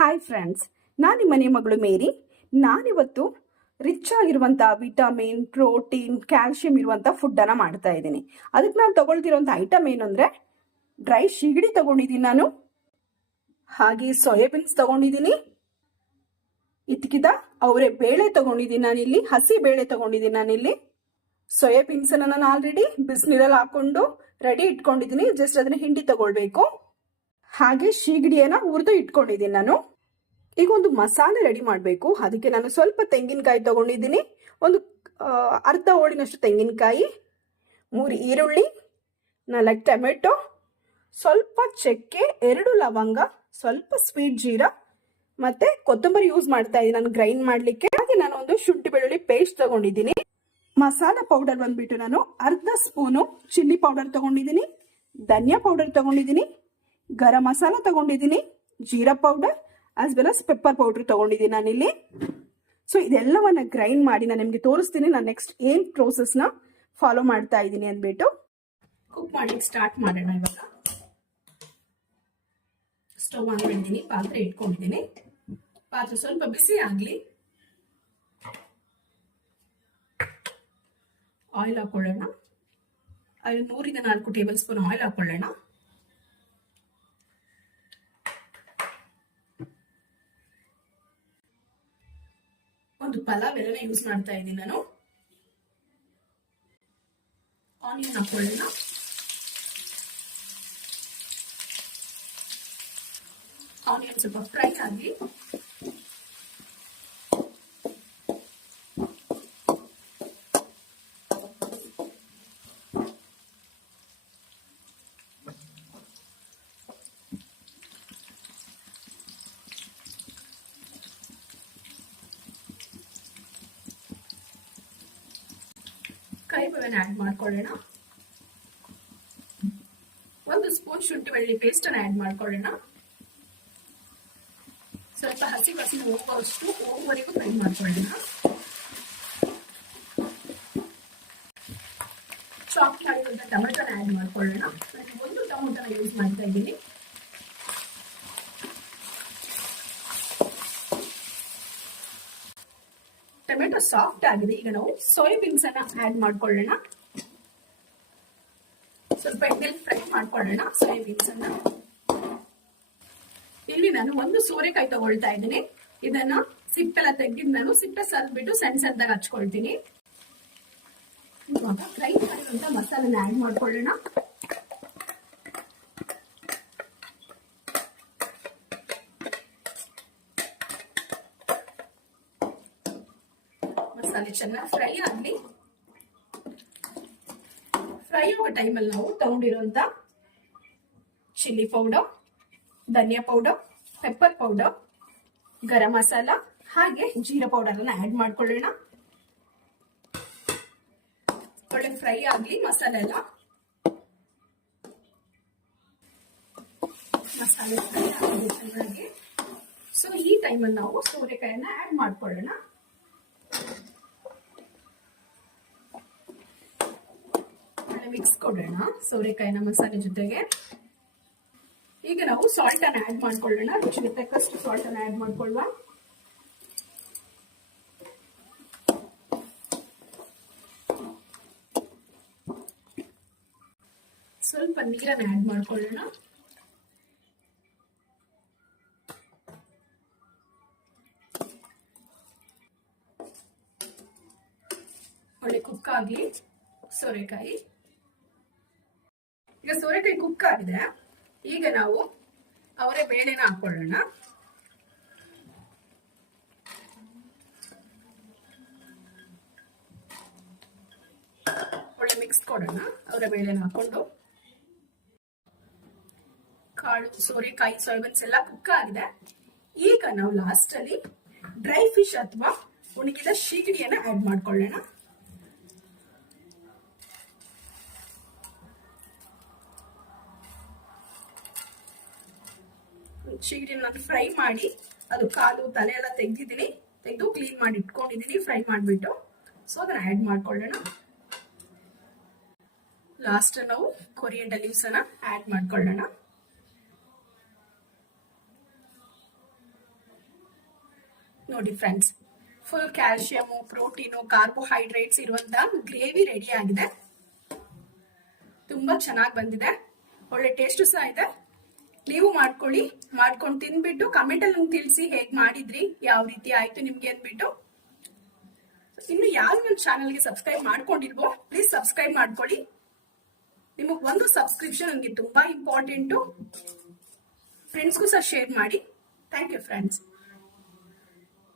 Hi friends, ನಾನು ನಿಮ್ಮ ಮನೆ ಮಗಳು ಮೇರಿ. ನಾನಿವತ್ತು ರಿಚ್ ಆಗಿರುವಂಥ ವಿಟಮಿನ್, ಪ್ರೋಟೀನ್, ಕ್ಯಾಲ್ಶಿಯಂ ಇರುವಂಥ ಫುಡ್ಡನ್ನು ಮಾಡ್ತಾ ಇದ್ದೀನಿ. ಅದಕ್ಕೆ ನಾನು ತಗೊಳ್ತಿರೋಂಥ ಐಟಮ್ ಏನು ಅಂದರೆ ಡ್ರೈ ಶಿಗಡಿ ತಗೊಂಡಿದ್ದೀನಿ ನಾನು, ಹಾಗೆ ಸೋಯಾಬೀನ್ಸ್ ತಗೊಂಡಿದ್ದೀನಿ, ಇದ್ಕಿದ ಅವರೇ ಬೇಳೆ ತಗೊಂಡಿದ್ದೀನಿ ನಾನಿಲ್ಲಿ, ಹಸಿ ಬೇಳೆ ತಗೊಂಡಿದ್ದೀನಿ ನಾನಿಲ್ಲಿ. ಸೋಯಾಬೀನ್ಸನ್ನು ನಾನು ಆಲ್ರೆಡಿ ಬಿಸಿನೀರಲ್ಲಿ ಹಾಕೊಂಡು ರೆಡಿ ಇಟ್ಕೊಂಡಿದ್ದೀನಿ, ಜಸ್ಟ್ ಅದನ್ನ ಹಿಂಡಿ ತಗೊಳ್ಬೇಕು. ಹಾಗೆ ಶಿಗಡಿಯನ್ನ ಹುರಿದು ಇಟ್ಕೊಂಡಿದ್ದೀನಿ ನಾನು. ಈಗ ಒಂದು ಮಸಾಲೆ ರೆಡಿ ಮಾಡಬೇಕು. ಅದಕ್ಕೆ ನಾನು ಸ್ವಲ್ಪ ತೆಂಗಿನಕಾಯಿ ತಗೊಂಡಿದ್ದೀನಿ, ಒಂದು ಅರ್ಧ ಹೋಳಿನಷ್ಟು ತೆಂಗಿನಕಾಯಿ, 3 ಈರುಳ್ಳಿ, 4 ಟೊಮೆಟೊ, ಸ್ವಲ್ಪ ಚಕ್ಕೆ, 2 ಲವಂಗ, ಸ್ವಲ್ಪ ಸ್ವೀಟ್ ಜೀರಾ ಮತ್ತೆ ಕೊತ್ತಂಬರಿ ಯೂಸ್ ಮಾಡ್ತಾ ಇದ್ದೀನಿ ನಾನು ಗ್ರೈಂಡ್ ಮಾಡಲಿಕ್ಕೆ. ಹಾಗೆ ನಾನು ಒಂದು ಶುಂಠಿ ಬೆಳ್ಳುಳ್ಳಿ ಪೇಸ್ಟ್ ತಗೊಂಡಿದ್ದೀನಿ. ಮಸಾಲಾ ಪೌಡರ್ ಬಂದ್ಬಿಟ್ಟು ನಾನು ಅರ್ಧ ಸ್ಪೂನು ಚಿಲ್ಲಿ ಪೌಡರ್ ತಗೊಂಡಿದ್ದೀನಿ, ಧನಿಯಾ ಪೌಡರ್ ತಗೊಂಡಿದ್ದೀನಿ, ಗರಂ ಮಸಾಲ ತಗೊಂಡಿದ್ದೀನಿ, jeera powder as well as pepper powder ತಗೊಂಡಿದ್ದೀನಿ ನಾನಿಲ್ಲಿ. ಸೊ ಇದೆಲ್ಲವನ್ನ ಗ್ರೈಂಡ್ ಮಾಡಿ ನಾನು ನಿಮಗೆ ತೋರಿಸ್ತೀನಿ ನಾನು ನೆಕ್ಸ್ಟ್ ಏನ್ ಪ್ರೋಸೆಸ್ನ ಫಾಲೋ ಮಾಡ್ತಾ ಇದ್ದೀನಿ ಅಂದ್ಬಿಟ್ಟು. ಕುಕ್ ಮಾಡ್ಲಿಕ್ಕೆ ಸ್ಟಾರ್ಟ್ ಮಾಡೋಣ. ಇವಾಗ ಸ್ಟವ್ ಆನ್ ಮಾಡಿದ್ದೀನಿ, ಪಾತ್ರೆ ಇಟ್ಕೊಂಡಿದ್ದೀನಿ. ಪಾತ್ರೆ ಸ್ವಲ್ಪ ಬಿಸಿ ಆಗಲಿ. ಆಯಿಲ್ ಹಾಕೊಳ್ಳೋಣ. 3 ರಿಂದ 4 ಟೇಬಲ್ ಸ್ಪೂನ್ ಆಯಿಲ್ ಹಾಕೊಳ್ಳೋಣ. ಒಂದು ಪಲಾವ್ ಎಲೆನ ಯೂಸ್ ಮಾಡ್ತಾ ಇದ್ದೀನಿ ನಾನು. ಆನಿಯನ್ ಹಾಕೊಳ್ಳೋಣ. ಆನಿಯನ್ ಸ್ವಲ್ಪ ಫ್ರೈ ಆಗಿ ಕರಿಬೇವನ್ನ ಆಡ್ ಮಾಡ್ಕೊಳ್ಳೋಣ. 1 ಸ್ಪೂನ್ ಶುಂಠಿ ಬೆಳ್ಳುಳ್ಳಿ ಪೇಸ್ಟ್ ಅನ್ನು ಆಡ್ ಮಾಡ್ಕೊಳ್ಳೋಣ. ಸ್ವಲ್ಪ ಹಸಿ ವಾಸನೆ ಹೋಗುವವರೆಗೂ ಫ್ರೈ ಮಾಡ್ಕೊಳ್ಳೋಣ. ಚಾಪ್ ಮಾಡಿರುವಂತ ಟೊಮೆಟೊನ ಆಡ್ ಮಾಡ್ಕೊಳ್ಳೋಣ. ನಾನು 1 ಟೊಮೆಟೊನ ಯೂಸ್ ಮಾಡ್ತಾ ಇದ್ದೀನಿ. ಟೊಮೆಟೊ ಸಾಫ್ಟ್ ಆಗಿದೆ. ಈಗ ನಾವು ಸೋಯಾಬೀನ್ಸ್ ಅನ್ನ ಆಡ್ ಮಾಡ್ಕೊಳ್ಳೋಣ. ಸ್ವಲ್ಪ ಎಣ್ಣೆಲಿ ಫ್ರೈ ಮಾಡ್ಕೊಳ್ಳೋಣ ಸೋಯಾಬೀನ್ಸ್ ಅನ್ನ. ಇಲ್ಲಿ ನಾನು 1 ಸೋರೆಕಾಯಿ ತಗೊಳ್ತಾ ಇದ್ದೀನಿ. ಇದನ್ನ ಸಿಪ್ಪೆಲ್ಲ ತೆಗೆದು ನಾನು ಸಿಪ್ಪೆ ಸರಿಬಿಟ್ಟು ಸಣ್ಣ ಸಣ್ಣದಾಗಿ ಹಚ್ಕೊಳ್ತೀನಿ. ಇವಾಗ ಫ್ರೈ ಮಾಡಿರುವಂತ ಮಸಾಲೆನ ಆಡ್ ಮಾಡ್ಕೊಳ್ಳೋಣ. ಮಸಾಲೆ ಚೆನ್ನಾಗಿ ಫ್ರೈ ಆಗಲಿ. ಫ್ರೈ ಆಗೋ ಟೈಮಲ್ಲಿ ನಾವು ತಗೊಂಡಿರುವಂತ ಚಿಲ್ಲಿ ಪೌಡರ್, ಧನಿಯಾ powder, pepper powder, garam masala ಹಾಗೆ ಜೀರಾ ಪೌಡರ್ ಅನ್ನ ಆಡ್ ಮಾಡ್ಕೊಳ್ಳೋಣ. ಒಳ್ಳೆ ಫ್ರೈ ಆಗಲಿ ಮಸಾಲೆ ಎಲ್ಲ. ಮಸಾಲೆ ಫ್ರೈ ಆಗಿದೆ ಚೆನ್ನಾಗಿ. ಸೊ ಈ ಟೈಮಲ್ಲಿ ನಾವು ಸೋರೆಕಾಯಿಯನ್ನ ಆಡ್ ಮಾಡ್ಕೊಳ್ಳೋಣ. ಮಿಕ್ಸ್ ಕೊಡೋಣ ಸೋರೆಕಾಯಿನ ಮಸಾಲೆ ಜೊತೆಗೆ. ಈಗ ನಾವು ಸಾಲ್ಟ್ ಅನ್ನ ಆಡ್ ಮಾಡ್ಕೊಳ್ಳೋಣ. ರುಚಿಗೆ ತಕ್ಕಷ್ಟು ಸಾಲ್ಟ್ ಅನ್ನ ಆಡ್ ಮಾಡ್ಕೊಳ್ಳುವ. ಸ್ವಲ್ಪ ನೀರನ್ನ ಆಡ್ ಮಾಡ್ಕೊಳ್ಳೋಣ. ಒಳ್ಳೆ ಕುಕ್ ಆಗ್ಲಿ ಸೋರೆಕಾಯಿ. ಈಗ ಸೋರೆಕಾಯಿ ಕುಕ್ ಆಗಿದೆ. ಈಗ ನಾವು ಅವರೇ ಬೇಳೆನ ಹಾಕೊಳ್ಳೋಣ. ಒಳ್ಳೆ ಮಿಕ್ಸ್ ಕೊಡೋಣ. ಅವರೇ ಬೇಳೆನ ಹಾಕೊಂಡು ಕಾಳು, ಸೋರೆಕಾಯಿ, ಸೋಯಾಬೀನ್ಸ್ ಎಲ್ಲ ಕುಕ್ ಆಗಿದೆ. ಈಗ ನಾವು ಲಾಸ್ಟ್ ಅಲ್ಲಿ ಡ್ರೈ ಫಿಶ್ ಅಥವಾ ಒಣಗಿದ ಶಿಗಡಿಯನ್ನ ಆಡ್ ಮಾಡ್ಕೊಳ್ಳೋಣ. ಶಿಗಡಿ ನಾನು ಫ್ರೈ ಮಾಡಿ ಅದು ಕಾಲು ತಲೆ ಎಲ್ಲ ತೆಗೆದು ಕ್ಲೀನ್ ಮಾಡಿ ಇಟ್ಕೊಂಡಿದ್ದೀನಿ ಫ್ರೈ ಮಾಡಿಬಿಟ್ಟು. ಸೊ ಅದನ್ನ ಆಡ್ ಮಾಡ್ಕೊಳ್ಳೋಣ. ಲಾಸ್ಟ್ ನಾವು ಕೊರಿಯಂಡರ್ ಲೀವ್ಸ್ ಅನ್ನ ಆಡ್ ಮಾಡ್ಕೊಳ್ಳೋಣ. ನೋಡಿ friends, full calcium, protein, carbohydrates ಇರುವಂತ ಗ್ರೇವಿ ರೆಡಿ ಆಗಿದೆ. ತುಂಬಾ ಚೆನ್ನಾಗಿ ಬಂದಿದೆ, ಒಳ್ಳೆ ಟೇಸ್ಟ್ ಸಹ ಇದೆ. ನೀವು ಮಾಡ್ಕೊಳ್ಳಿ, ಮಾಡ್ಕೊಂಡು ತಿನ್ಬಿಟ್ಟು ಕಮೆಂಟ್ ಅಲ್ಲಿ ನಂಗೆ ತಿಳಿಸಿ ಹೇಗ್ ಮಾಡಿದ್ರಿ, ಯಾವ ರೀತಿ ಆಯ್ತು ನಿಮ್ಗೆ ಅಂದ್ಬಿಟ್ಟು. ಇನ್ನು ಯಾರು ನನ್ನ ಚಾನಲ್ಗೆ ಸಬ್ಸ್ಕ್ರೈಬ್ ಮಾಡ್ಕೊಂಡಿಲ್ವೋ ಪ್ಲೀಸ್ ಸಬ್ಸ್ಕ್ರೈಬ್ ಮಾಡ್ಕೊಳ್ಳಿ. ನಿಮಗ್ ಒಂದು ಸಬ್ಸ್ಕ್ರಿಪ್ಷನ್ ನನಗೆ ತುಂಬಾ ಇಂಪಾರ್ಟೆಂಟು. ಫ್ರೆಂಡ್ಸ್ಗೂ ಸಹ ಶೇರ್ ಮಾಡಿ. Thank you friends.